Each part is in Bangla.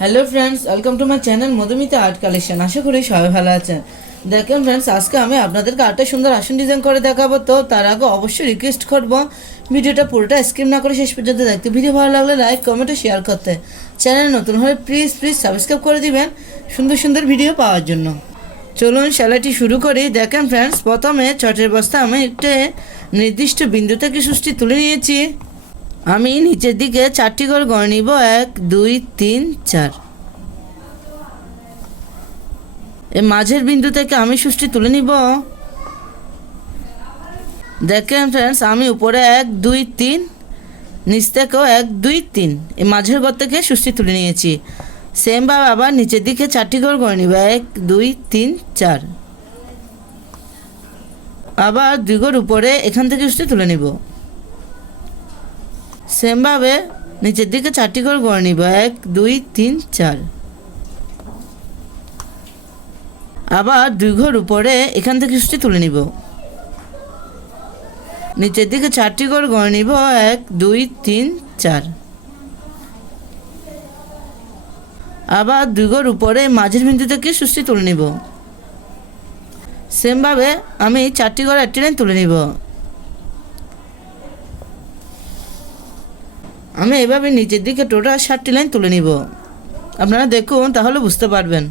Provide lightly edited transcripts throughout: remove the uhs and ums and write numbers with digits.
Hello friends, welcome to my channel Madhumita art collection. আশা করি সবাই ভালো আছেন। দেখেন ফ্রেন্ডস, আজকে আমি আপনাদেরকে আরেকটা সুন্দর আসন ডিজাইন করে দেখাবো। তো তার আগে অবশ্যই রিকোয়েস্ট করবো ভিডিওটা পুরোটা স্কিপ না করে শেষ পর্যন্ত দেখতে। ভিডিও ভালো লাগলে লাইক কমেন্ট ও শেয়ার করতে, চ্যানেল নতুন হলে প্লিজ সাবস্ক্রাইব করে দিবেন সুন্দর সুন্দর ভিডিও পাওয়ার জন্য। চলুন সেলাইটি শুরু করি। দেখেন ফ্রেন্ডস, প্রথমে চটের বস্তা আমি একটা নির্দিষ্ট বিন্দু থেকে সুষ্টি তুলে নিয়েছি। আমি নিচের দিকে 4টি করে গড়ে নিব, 1 2 3 4। এই মাঝের বিন্দু থেকে আমি সুষ্টি তুলে নিব। দেখেন ফ্রেন্ডস, আমি উপরে 1 2 3, নিচ থেকেও 1 2 3, এই মাঝের ঘর থেকে সুষ্টি তুলে নিয়েছি। সেমভাবে আবার নিচের দিকে 4টি করে গড়ে নিব, 1 2 3 4। আবার 2 ঘর উপরে এখান থেকে সুষ্টি তুলে নিব। সেমভাবে নিচের দিকে 4টি করে গড়ে নিব, 1 2 3 4। আবার 2 ঘর উপরে এখান থেকে সুষ্টি তুলে নিব। নিচের দিকে 4টি করে গড়ে নিব, 1 2 3 4। আবার 2 ঘর উপরে মাঝের বিন্দু থেকে সুষ্টি তুলে নিব। সেমভাবে আমি 4টি করে একটি লাইন তুলে নিব। আমি এভাবে নিচের দিকে টোটাল 7টি লাইন তুলে নিব। আপনারা দেখুন, তাহলে বুঝতে পারবেন।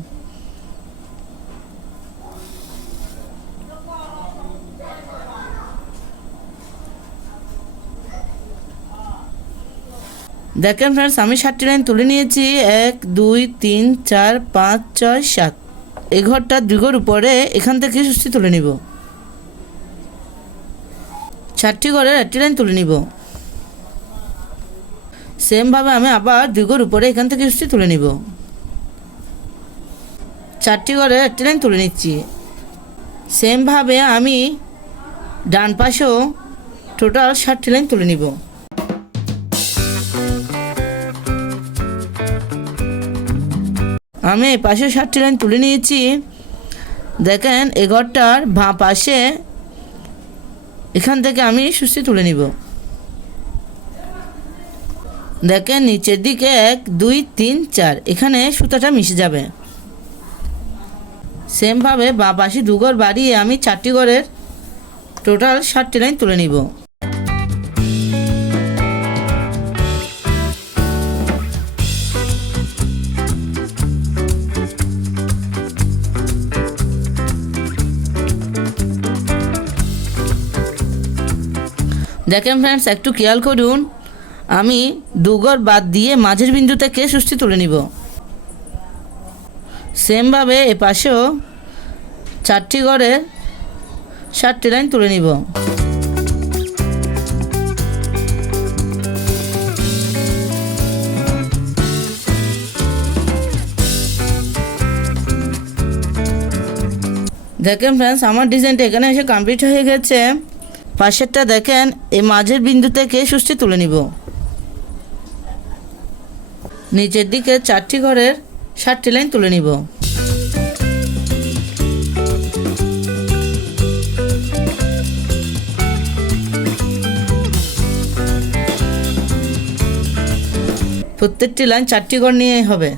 দেখেন ফ্রেন্ডস, আমি 7টি লাইন তুলে নিয়েছি, 1 2 3 4 5 6 7। এই ঘরটা 2 ঘর উপরে এখান থেকে সুষ্টি তুলে নিব। 4টি ঘরের একটি লাইন তুলে নিব। সেমভাবে আমি আবার 2 ঘর উপরে এখান থেকে সুষ্টি তুলে নিব। 4টি ঘরের একটি লাইন তুলে নিচ্ছি। সেমভাবে আমি ডান পাশেও টোটাল 7টি লাইন তুলে নিব। আমি এই পাশে 7টি লাইন তুলে নিয়েছি। দেখেন, এই ঘরটার বাঁ পাশে এখান থেকে আমি সুষ্টি তুলে নিব। দেখেন, নিচের দিকে 1 2 3 4, এখানে সুতাটা মিশে যাবে। সেমভাবে বাঁ পাশে 2 ঘর বাড়িয়ে আমি 4টি ঘরের টোটাল 7টি লাইন তুলে নিব। দেখেন ফ্রেন্ডস, একটু খেয়াল করুন, আমি 2 ঘর বাদ দিয়ে মাঝের বিন্দু থেকে সুষ্টি তুলে নিব। সেমভাবে এ পাশেও 4টি ঘরের 7টি লাইন তুলে নিব। দেখেন ফ্রেন্ডস, আমার ডিজাইনটা এখানে এসে কমপ্লিট হয়ে গেছে। পাশেরটা দেখেন, এই মাঝের বিন্দু থেকে সুষ্টি তুলে নিব। নিচের দিকে 4টি ঘরের 7টি লাইন তুলে নিব। প্রত্যেকটি লাইন 4টি ঘর নিয়ে হবে।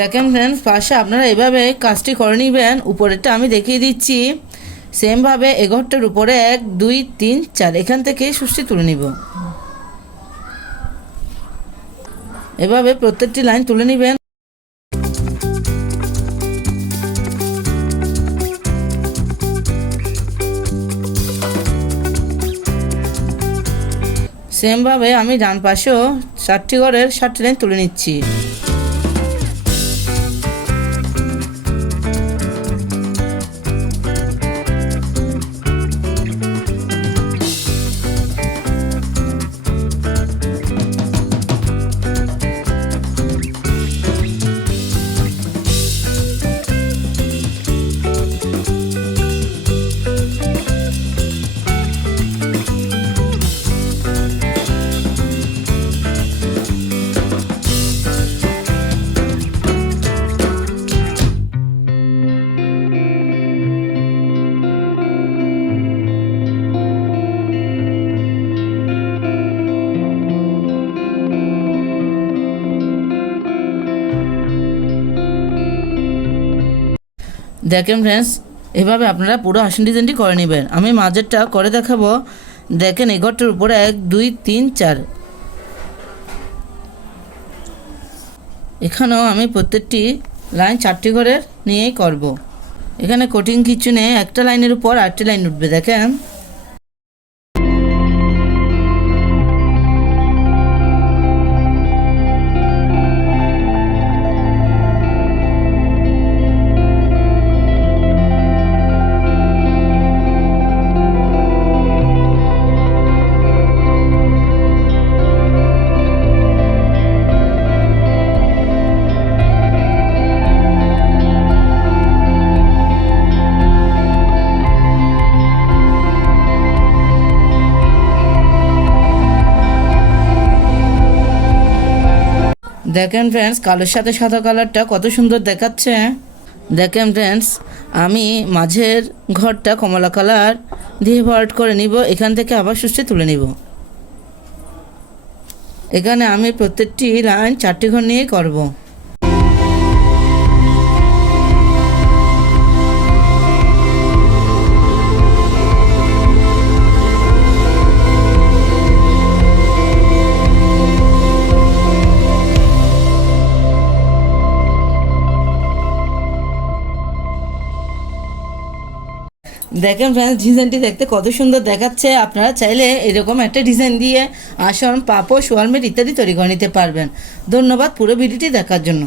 দেখেন ফ্রেন্ডস, পাশে আপনারা এভাবে কাজটি করে নেবেন। উপরেরটা আমি দেখিয়ে দিচ্ছি। সেমভাবে এঘরটার উপরে 1 2 3 4, এখান থেকে সুষ্টি তুলে নিব। এভাবে প্রত্যেকটি লাইন তুলে নেবেন। সেমভাবে আমি ডান পাশেও 7টি ঘরের 7টি লাইন তুলে নিচ্ছি। দেখেন ফ্রেন্ডস, এভাবে আপনারা পুরো আসন ডিজাইনটি করে নেবেন। আমি মাঝেরটা করে দেখাবো। দেখেন এই ঘরটার উপরে 1 2 3 4, এখানেও আমি প্রত্যেকটি লাইন 4টি করে নিয়েই করব। এখানে কোটিং কিছু নেই, একটা লাইনের উপর আরেকটি লাইন উঠবে। দেখেন দেখেন ফ্রেন্ডস, কালোর সাথে সাদা কালারটা কত সুন্দর দেখাচ্ছে। দেখেন ফ্রেন্ডস, আমি মাঝের ঘরটা কমলা কালার দিয়ে ভরাট করে নিব। এখান থেকে আবার সুস্থে তুলে নিব। এখানে আমি প্রত্যেকটি লাইন 4টি ঘর নিয়েই করব। দেখেন ফ্রেন্ডস, ডিজাইনটি দেখতে কত সুন্দর দেখাচ্ছে। আপনারা চাইলে এরকম একটা ডিজাইন দিয়ে আসন, পাপোশ, ওয়ালমেট ইত্যাদি তৈরি করে নিতে পারবেন। ধন্যবাদ পুরো ভিডিওটি দেখার জন্য।